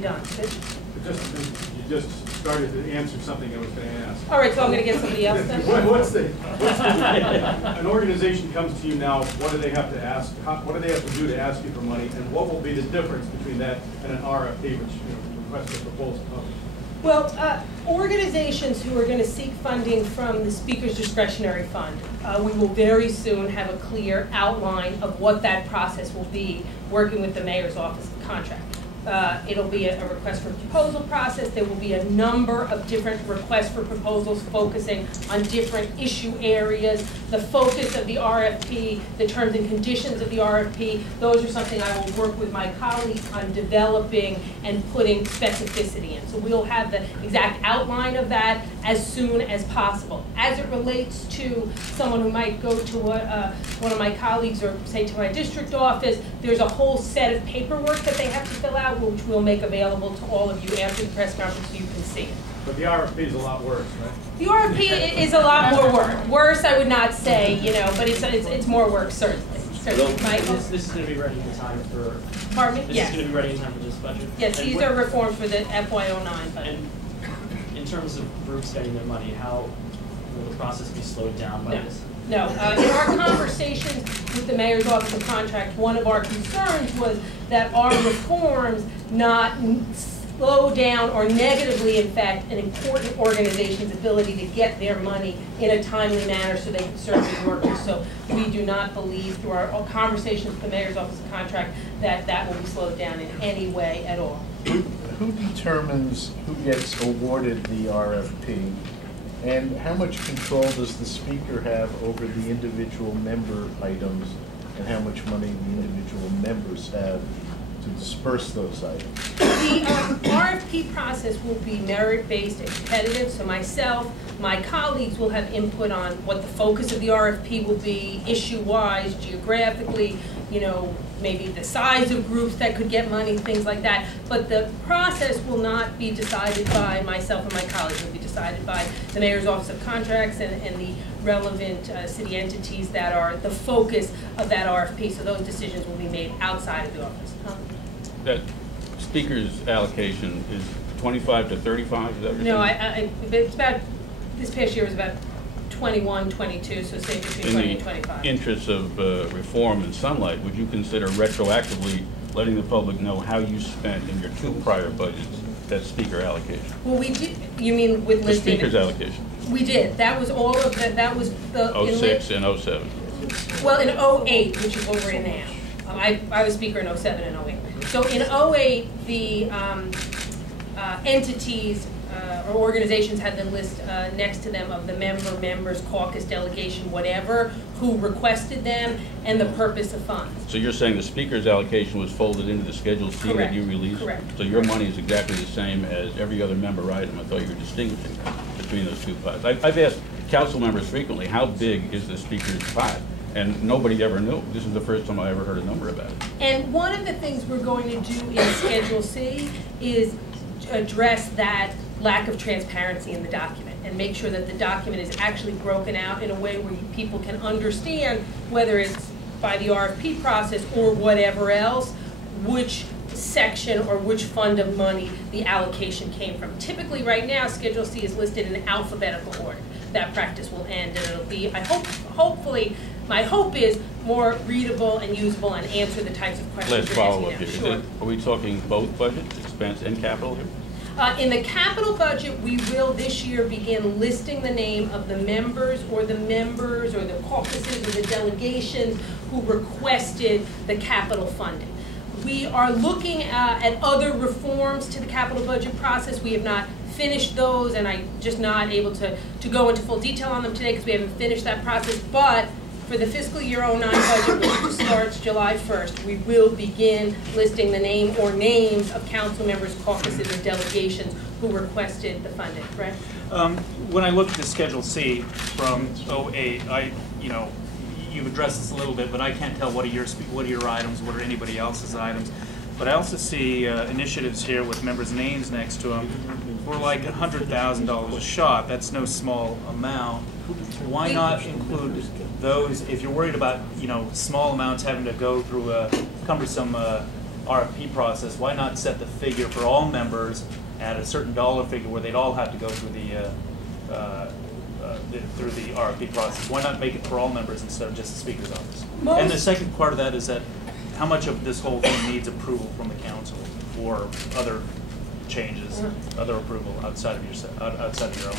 done. You just started to answer something I was going to ask. All right, so I'm going to get somebody else then. An organization comes to you now, what do they have to ask? What do they have to do to ask you for money? And what will be the difference between that and an RFP, which request for proposal? Well, organizations who are going to seek funding from the Speaker's Discretionary Fund, we will very soon have a clear outline of what that process will be, working with the Mayor's Office of Contract. It'll be a request for proposal process. There will be a number of different requests for proposals focusing on different issue areas. The focus of the RFP, the terms and conditions of the RFP, those are something I will work with my colleagues on developing and putting specificity in. So we'll have the exact outline of that as soon as possible. As it relates to someone who might go to one of my colleagues or say to my district office, there's a whole set of paperwork that they have to fill out, which we'll make available to all of you after the press conference so you can see it. But the RFP is a lot worse, right? The RFP is a lot more work. Worse, I would not say, but it's more work, certainly. Mike? This is going to be ready in time for. Pardon me? This is going to be ready in time for this budget. Yes, and these are reforms for the FY09 budget. And in terms of groups getting their money, how will the process be slowed down by this? No. In our conversations with the Mayor's Office of Contract, one of our concerns was that our reforms not slow down or negatively affect an important organization's ability to get their money in a timely manner so they can serve as workers. So we do not believe through our conversations with the Mayor's Office of Contract that that will be slowed down in any way at all. Who determines who gets awarded the RFP? And how much control does the Speaker have over the individual member items and how much money the individual members have to disperse those items? The RFP process will be merit-based and competitive, so myself, my colleagues will have input on what the focus of the RFP will be, issue-wise, geographically, maybe the size of groups that could get money, things like that. But the process will not be decided by myself and my colleagues. It will be decided by the Mayor's Office of Contracts and the relevant city entities that are the focus of that RFP. So those decisions will be made outside of the office. That Speaker's allocation is 25 to 35, is that what you're saying? No, it's about, this past year was about 21, 22, so say between 20 and 25. In the interests of reform and sunlight, would you consider retroactively letting the public know how you spent in your two prior budgets that Speaker allocation? Well, we did. You mean with listing? The Speaker's allocation. We did. That was all of the. That was the. 06 and 07. Well, in 08, which is what we're in now. I was Speaker in 07 and 08. So in 08, the entities or organizations had the list next to them of the members, caucus, delegation, whatever, who requested them, and the purpose of funds. So you're saying the Speaker's allocation was folded into the Schedule C that you released? Correct. So your money is exactly the same as every other member item. I thought you were distinguishing between those two pots. I've asked council members frequently, how big is the Speaker's pot? And nobody ever knew. This is the first time I ever heard a number about it. And one of the things we're going to do in Schedule C is address that lack of transparency in the document and make sure that the document is actually broken out in a way where people can understand, whether it's by the RFP process or whatever else, which section or which fund of money the allocation came from. Typically right now, Schedule C is listed in alphabetical order. That practice will end and it'll be, hopefully, my hope is more readable and usable and answer the types of questions Let's you're follow asking up now. here. Sure. Are we talking both budgets, expense and capital here? In the capital budget, we will this year begin listing the name of the members or the caucuses or the delegations who requested the capital funding. We are looking at other reforms to the capital budget process. We have not finished those, and I'm just not able to go into full detail on them today because we haven't finished that process. But for the fiscal year 09 budget, which starts July 1st, we will begin listing the name or names of council members, caucuses, and delegations who requested the funding. Right? When I look at the Schedule C from 08, you've addressed this a little bit, but I can't tell what are your items, what are anybody else's items. But I also see initiatives here with members' names next to them for like $100,000 a shot. That's no small amount. Why not include those if you're worried about small amounts having to go through a cumbersome RFP process, why not set the figure for all members at a certain dollar figure where they'd all have to go through the RFP process? Why not make it for all members instead of just the Speaker's office? And the second part of that is that how much of this whole thing needs approval from the council or other changes, other approval outside of your own?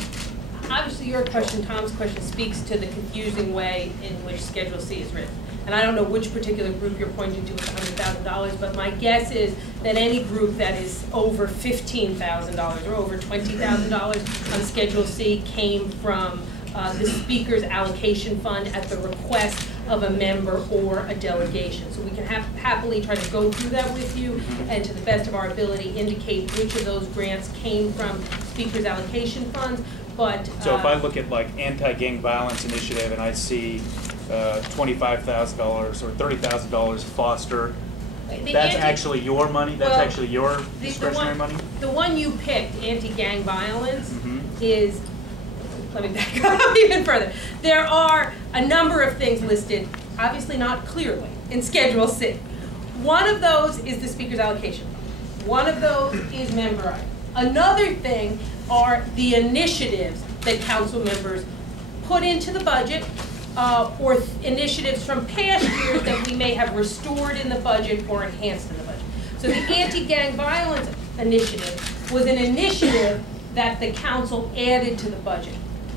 Obviously, your question, Tom's question, speaks to the confusing way in which Schedule C is written. And I don't know which particular group you're pointing to with $100,000, but my guess is that any group that is over $15,000 or over $20,000 on Schedule C came from the Speaker's allocation fund at the request of a member or a delegation. So we can happily try to go through that with you and to the best of our ability indicate which of those grants came from Speaker's allocation funds. But so if I look at like anti-gang violence initiative and I see $25,000 or $30,000 foster, that's actually your money? That's actually your discretionary money? The one you picked, anti-gang violence, is, let me back up even further. There are a number of things listed, obviously not clearly, in Schedule C. One of those is the Speaker's allocation fund. One of those is member items. Another thing are the initiatives that council members put into the budget or initiatives from past years that we may have restored in the budget or enhanced in the budget. So the anti-gang violence initiative was an initiative that the council added to the budget.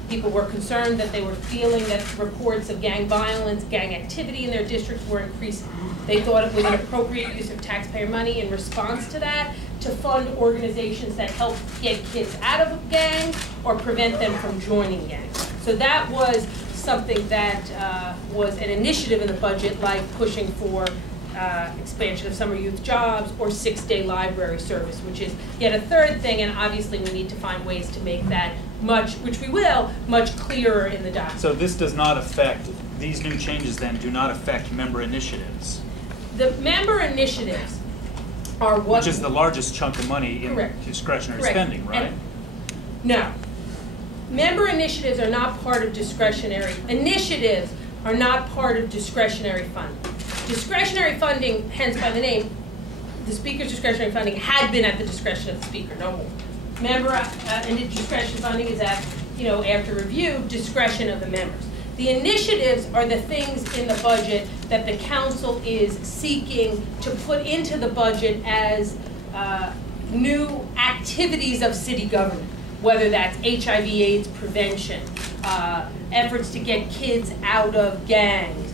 People were concerned that they were feeling that reports of gang violence, gang activity in their districts were increasing. They thought it was an appropriate use of taxpayer money in response to that to fund organizations that help get kids out of gangs or prevent them from joining gangs. So that was something that was an initiative in the budget, like pushing for expansion of summer youth jobs or 6-day library service, which is yet a third thing, and obviously we need to find ways to make that which we will, much clearer in the document. So this does not affect, these new changes then do not affect member initiatives? The member initiatives are what... Which is the largest chunk of money in discretionary spending, right? No. Member initiatives are not part of discretionary. Initiatives are not part of discretionary funding. Discretionary funding, hence by the name, the Speaker's discretionary funding had been at the discretion of the Speaker, no more. Member and discretionary funding is at, after review, discretion of the members. The initiatives are the things in the budget that the council is seeking to put into the budget as new activities of city government, whether that's HIV/AIDS prevention, efforts to get kids out of gangs,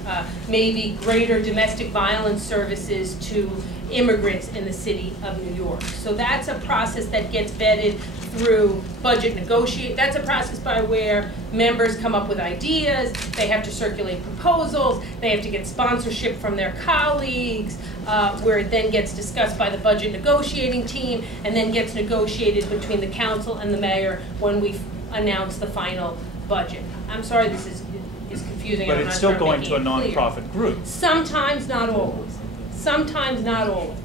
maybe greater domestic violence services to immigrants in the city of New York. So that's a process that gets vetted through budget negotiate. That's a process by where members come up with ideas, they have to circulate proposals, they have to get sponsorship from their colleagues, where it then gets discussed by the budget negotiating team and then gets negotiated between the council and the mayor when we announce the final budget. I'm sorry this is confusing. But it's still going to a nonprofit group. Sometimes, not always. Sometimes, not always.